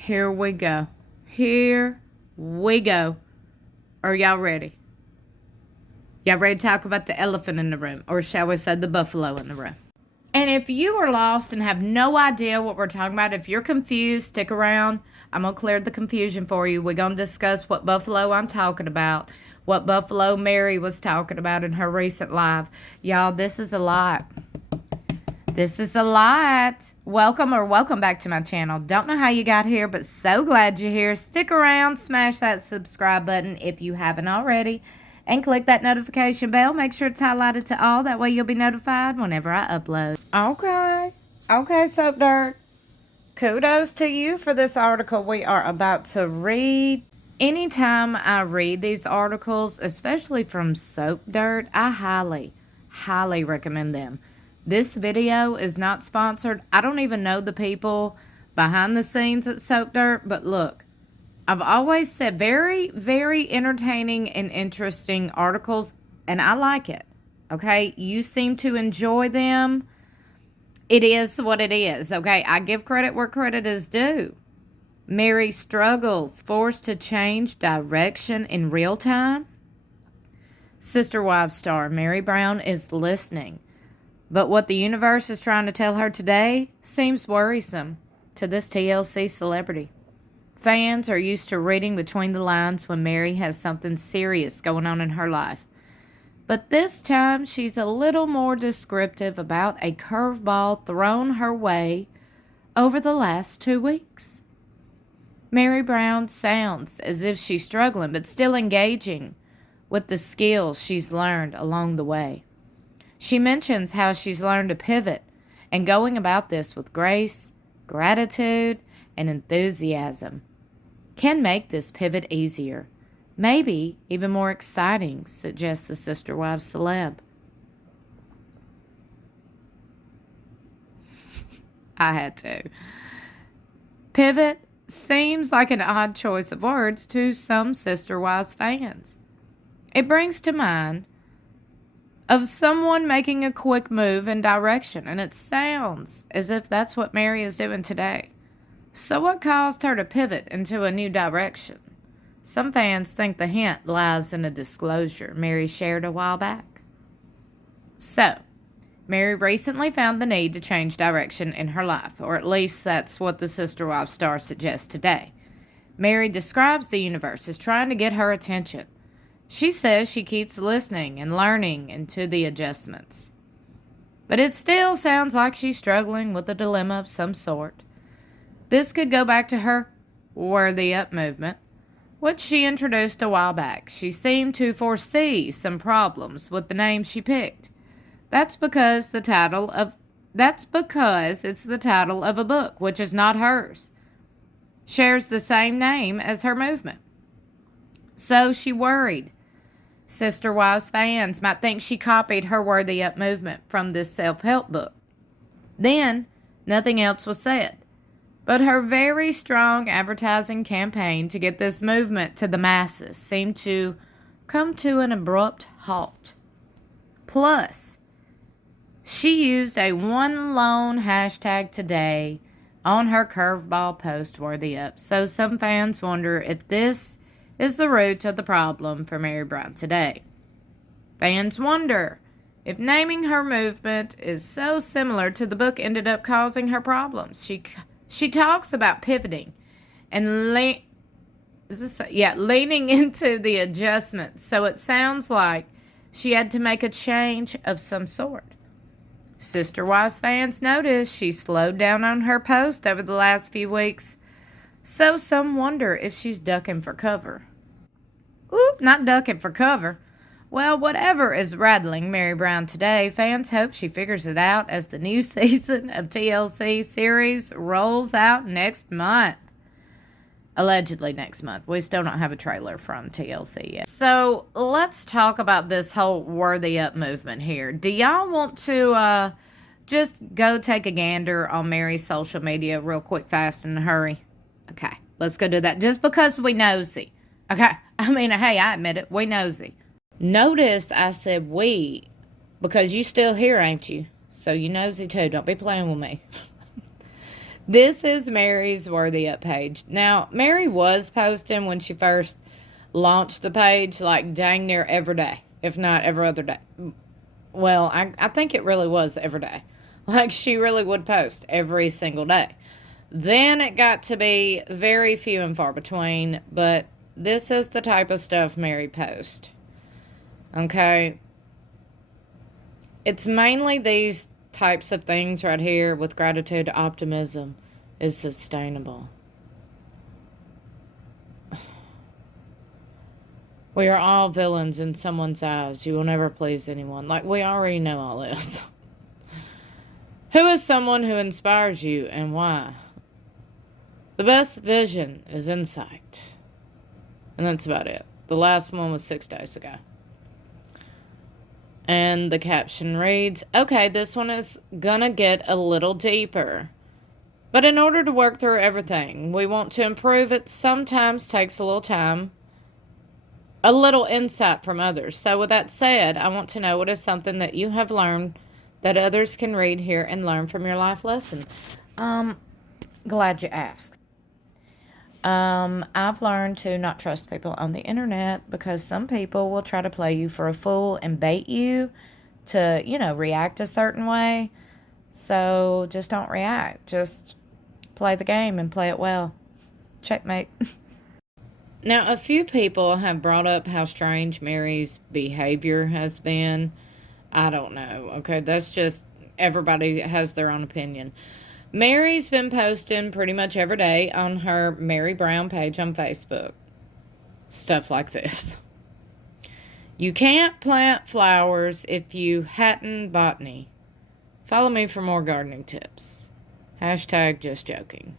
Here we go. Here we go. Are y'all ready? Y'all ready to talk about the elephant in the room? Or shall we say the buffalo in the room? And if you are lost and have no idea what we're talking about, if you're confused, stick around. I'm going to clear the confusion for you. We're going to discuss what buffalo I'm talking about, what buffalo Meri was talking about in her recent live. Y'all, this is a lot. This is a lot. Welcome back to my channel. Don't know how you got here, but so glad you're here. Stick around, smash that subscribe button if you haven't already, and click that notification bell. Make sure it's highlighted to all. That way you'll be notified whenever I upload. Okay, Soap Dirt. Kudos to you for this article we are about to read. Anytime I read these articles, especially from Soap Dirt, I highly recommend them. This video is not sponsored. I don't even know the people behind the scenes at Soap Dirt, but look, I've always said very entertaining and interesting articles, and I like it. Okay, you seem to enjoy them. It is what it is. Okay, I give credit where credit is due. Meri struggles, forced to change direction in real time. Sister Wives star Meri Brown is listening, but what the universe is trying to tell her today seems worrisome to this TLC celebrity. Fans are used to reading between the lines when Meri has something serious going on in her life. But this time, she's a little more descriptive about a curveball thrown her way over the last 2 weeks. Meri Brown sounds as if she's struggling, but still engaging with the skills she's learned along the way. She mentions how she's learned to pivot and going about this with grace, gratitude, and enthusiasm can make this pivot easier. Maybe even more exciting, suggests the Sister Wives celeb. I had to. Pivot seems like an odd choice of words to some Sister Wives fans. It brings to mind of someone making a quick move in direction, and it sounds as if that's what Meri is doing today. So what caused her to pivot into a new direction? Some fans think the hint lies in a disclosure Meri shared a while back. So, Meri recently found the need to change direction in her life, or at least that's what the Sister Wives star suggests today. Meri describes the universe as trying to get her attention. She says she keeps listening and learning into the adjustments. But it still sounds like she's struggling with a dilemma of some sort. This could go back to her Worthy Up movement, which she introduced a while back. She seemed to foresee some problems with the name she picked. That's because it's the title of a book, which is not hers. Shares the same name as her movement. So she worried Sister Wives fans might think she copied her Worthy Up movement from this self-help book. Then, nothing else was said. But her very strong advertising campaign to get this movement to the masses seemed to come to an abrupt halt. Plus, she used a one lone hashtag today on her curveball post Worthy Up. So some fans wonder if this is the root of the problem for Meri Brown today. Fans wonder if naming her movement is so similar to the book ended up causing her problems. She talks about pivoting and leaning into the adjustments. So it sounds like she had to make a change of some sort. Sister Wives fans notice she slowed down on her post over the last few weeks. So some wonder if she's ducking for cover. Oop, not ducking for cover. Well, whatever is rattling Meri Brown today, fans hope she figures it out as the new season of TLC series rolls out next month. Allegedly next month. We still don't have a trailer from TLC yet. So let's talk about this whole Worthy Up movement here. Do y'all want to just go take a gander on Meri's social media real quick, fast, and in a hurry? Okay, let's go do that. Just because we nosy. Okay, I mean, hey, I admit it. We nosy. Notice I said we, because you still here, ain't you? So you nosy too. Don't be playing with me. This is Meri's Worthy Up page. Now, Meri was posting when she first launched the page, like dang near every day, if not every other day. Well, I think it really was every day. Like, she really would post every single day. Then it got to be very few and far between, but this is the type of stuff Meri posts. Okay? It's mainly these types of things right here with gratitude, optimism is sustainable. We are all villains in someone's eyes. You will never please anyone. Like, we already know all this. Who is someone who inspires you and why? The best vision is insight. And that's about it. The last one was 6 days ago. And the caption reads, okay, this one is gonna get a little deeper. But in order to work through everything, we want to improve it sometimes takes a little time, a little insight from others. So with that said, I want to know what is something that you have learned that others can read here and learn from your life lesson. Glad you asked. I've learned to not trust people on the internet because some people will try to play you for a fool and bait you to, react a certain way. So just don't react. Just play the game and play it well. Checkmate. Now, a few people have brought up how strange Meri's behavior has been. I don't know. Okay, that's just everybody has their own opinion. Meri's been posting pretty much every day on her Meri Brown page on Facebook. Stuff like this. You can't plant flowers if you hadn't botany. Follow me for more gardening tips. Hashtag just joking.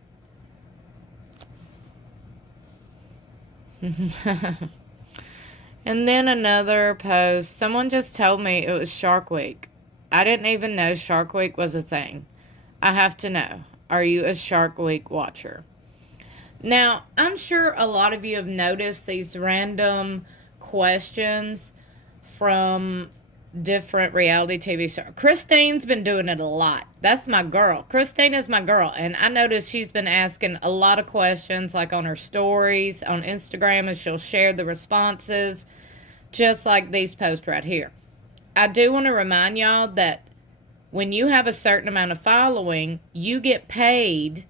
And then another post. Someone just told me it was Shark Week. I didn't even know Shark Week was a thing. I have to know, are you a Shark Week watcher? Now, I'm sure a lot of you have noticed these random questions from different reality TV stars. Christine's been doing it a lot. That's my girl. Christine is my girl. And I noticed she's been asking a lot of questions, like on her stories, on Instagram, and she'll share the responses, just like these posts right here. I do want to remind y'all that when you have a certain amount of following, you get paid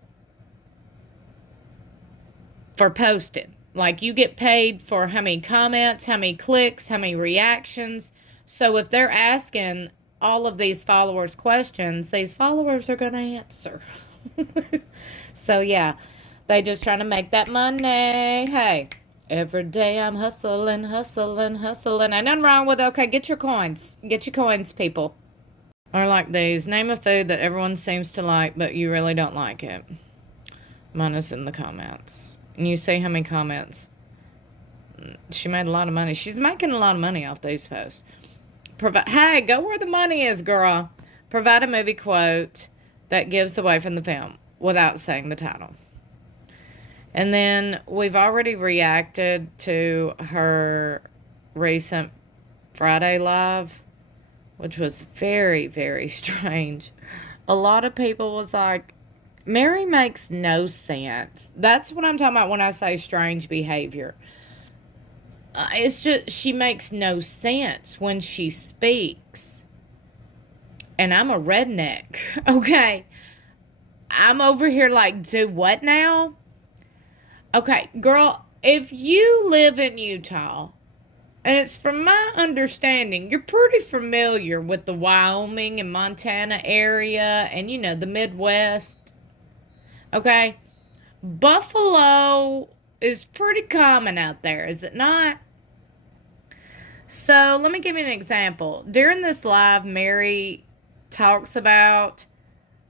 for posting. Like, you get paid for how many comments, how many clicks, how many reactions. So if they're asking all of these followers questions, these followers are going to answer. So, yeah, they just trying to make that money. Hey, every day I'm hustling. Ain't nothing wrong with it. Okay, get your coins. Get your coins, people. Or like these. Name a food that everyone seems to like, but you really don't like it. Mine is in the comments. And you see how many comments. She made a lot of money. She's making a lot of money off these posts. Hey, go where the money is, girl. Provide a movie quote that gives away from the film without saying the title. And then we've already reacted to her recent Friday live, which was very, very strange. A lot of people was like, Meri makes no sense. That's what I'm talking about when I say strange behavior. It's just, she makes no sense when she speaks. And I'm a redneck, okay? I'm over here like, do what now? Okay, girl, if you live in Utah, and it's from my understanding, you're pretty familiar with the Wyoming and Montana area and, the Midwest. Okay? Buffalo is pretty common out there, is it not? So, let me give you an example. During this live, Meri talks about,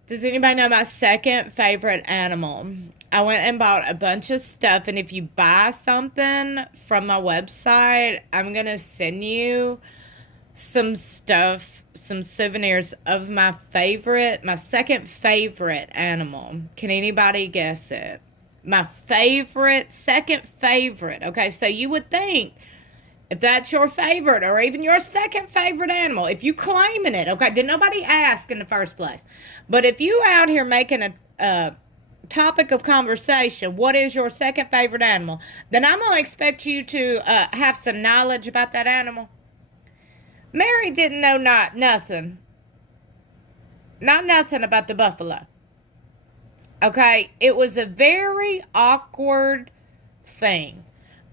does anybody know my second favorite animal? I went and bought a bunch of stuff, and if you buy something from my website, I'm going to send you some stuff, some souvenirs of my second favorite animal. Can anybody guess it? My second favorite. Okay, so you would think, if that's your favorite or even your second favorite animal, if you claiming it, okay, did nobody ask in the first place? But if you out here making a topic of conversation, what is your second favorite animal, then I'm going to expect you to have some knowledge about that animal. Meri didn't know nothing about the buffalo. Okay, it was a very awkward thing.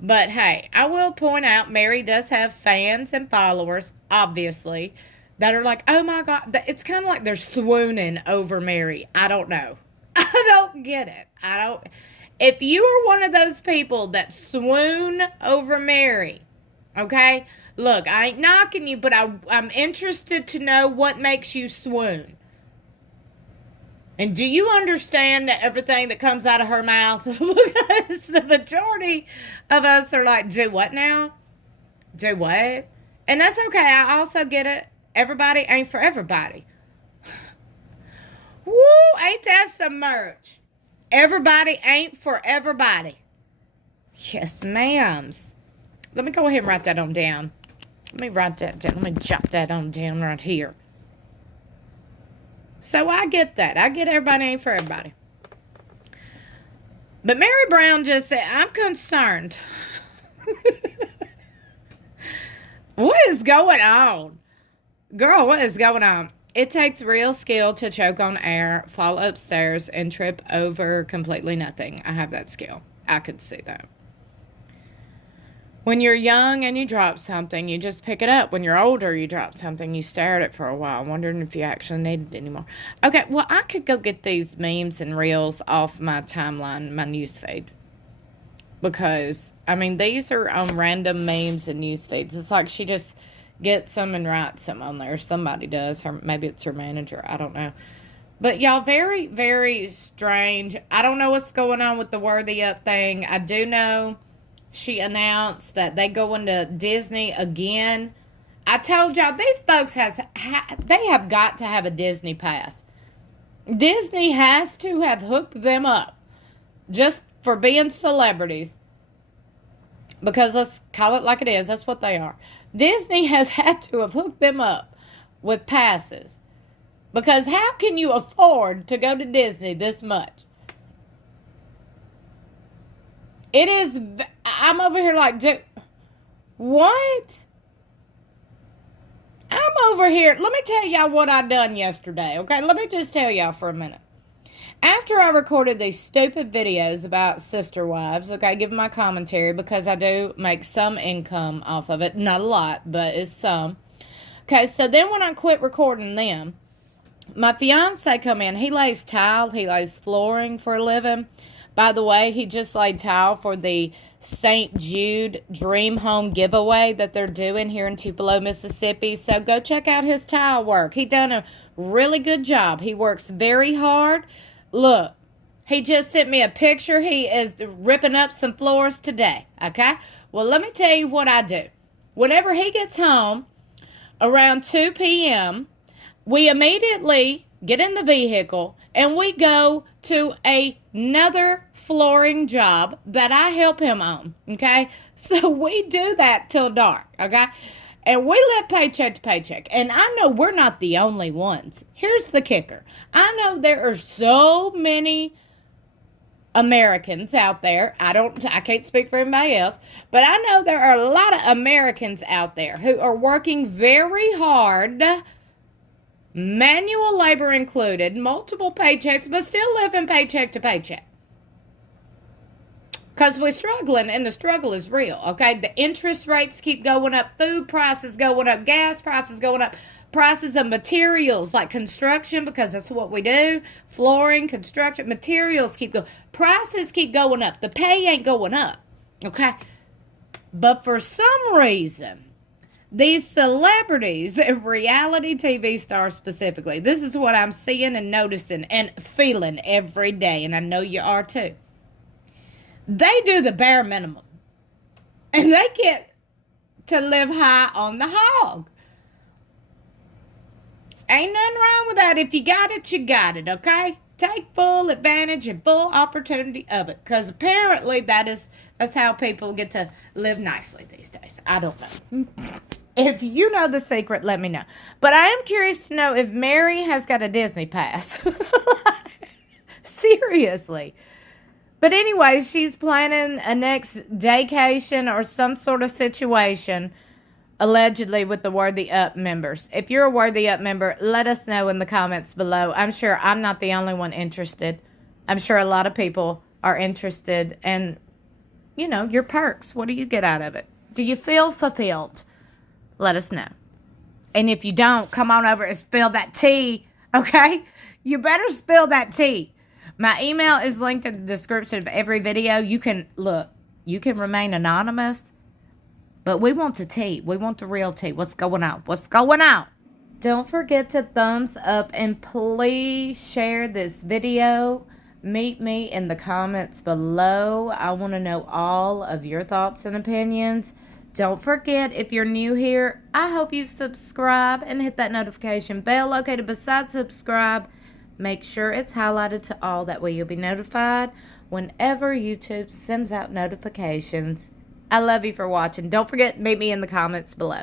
But hey, I will point out Meri does have fans and followers, obviously, that are like, oh my God, it's kind of like they're swooning over Meri. I don't know. I don't get it. If you are one of those people that swoon over Meri, okay, look, I ain't knocking you, but I'm interested to know what makes you swoon. And do you understand that everything that comes out of her mouth? Because the majority of us are like, do what now? Do what? And that's okay. I also get it. Everybody ain't for everybody. Woo, ain't that some merch? Everybody ain't for everybody. Yes, ma'ams. Let me go ahead and write that on down. Let me write that down. Let me jot that on down right here. So I get that. I get everybody ain't for everybody. But Meri Brown just said, I'm concerned. What is going on? Girl, what is going on? It takes real skill to choke on air, fall upstairs, and trip over completely nothing. I have that skill. I could see that. When you're young and you drop something, you just pick it up. When you're older, you drop something, you stare at it for a while, wondering if you actually need it anymore. Okay, well, I could go get these memes and reels off my timeline, my newsfeed. Because, I mean, these are on random memes and news feeds. It's like she just gets them and writes them on there. Somebody does. Maybe it's her manager. I don't know. But, y'all, very, very strange. I don't know what's going on with the Worthy Up thing. I do know she announced that they going to Disney again. I told y'all, these folks they have got to have a Disney pass. Disney has to have hooked them up just for being celebrities. Because let's call it like it is. That's what they are. Disney has had to have hooked them up with passes. Because how can you afford to go to Disney this much? It is, I'm over here like, dude, what? I'm over here. Let me tell y'all what I done yesterday, okay? Let me just tell y'all for a minute. After I recorded these stupid videos about sister wives, okay, giving my commentary because I do make some income off of it. Not a lot, but it's some. Okay, so then when I quit recording them, my fiance come in. He lays tile. He lays flooring for a living. By the way, he just laid tile for the St. Jude Dream Home giveaway that they're doing here in Tupelo, Mississippi. So go check out his tile work. He done a really good job. He works very hard. Look, he just sent me a picture. He is ripping up some floors today, okay? Well, let me tell you what I do. Whenever he gets home around 2 p.m., we immediately get in the vehicle and we go to another flooring job that I help him on, okay? So we do that till dark, okay? And we live paycheck to paycheck. And I know we're not the only ones. Here's the kicker. I know there are so many Americans out there. I can't speak for anybody else, but I know there are a lot of Americans out there who are working very hard, manual labor included, multiple paychecks, but still living paycheck to paycheck. Because we're struggling, and the struggle is real, okay? The interest rates keep going up, food prices going up, gas prices going up, prices of materials like construction, because that's what we do, flooring, construction, materials keep going, prices keep going up. The pay ain't going up, okay? But for some reason, these celebrities, reality TV stars specifically, this is what I'm seeing and noticing and feeling every day, and I know you are too. They do the bare minimum. And they get to live high on the hog. Ain't nothing wrong with that. If you got it, you got it, okay? Take full advantage and full opportunity of it. Because apparently that's how people get to live nicely these days. I don't know. If you know the secret, let me know. But I am curious to know if Meri has got a Disney pass. Seriously. But anyway, she's planning a next daycation or some sort of situation, allegedly with the Worthy Up members. If you're a Worthy Up member, let us know in the comments below. I'm sure I'm not the only one interested. I'm sure a lot of people are interested. And, you know, your perks. What do you get out of it? Do you feel fulfilled? Let us know. And if you don't, come on over and spill that tea, okay? You better spill that tea. My email is linked in the description of every video. You can, look, you can remain anonymous, but we want the tea. We want the real tea. What's going on? What's going on? Don't forget to thumbs up and please share this video. Meet me in the comments below. I want to know all of your thoughts and opinions. Don't forget, if you're new here, I hope you subscribe and hit that notification bell located beside subscribe. Make sure it's highlighted to all. That way you'll be notified whenever YouTube sends out notifications. I love you for watching. Don't forget, meet me in the comments below.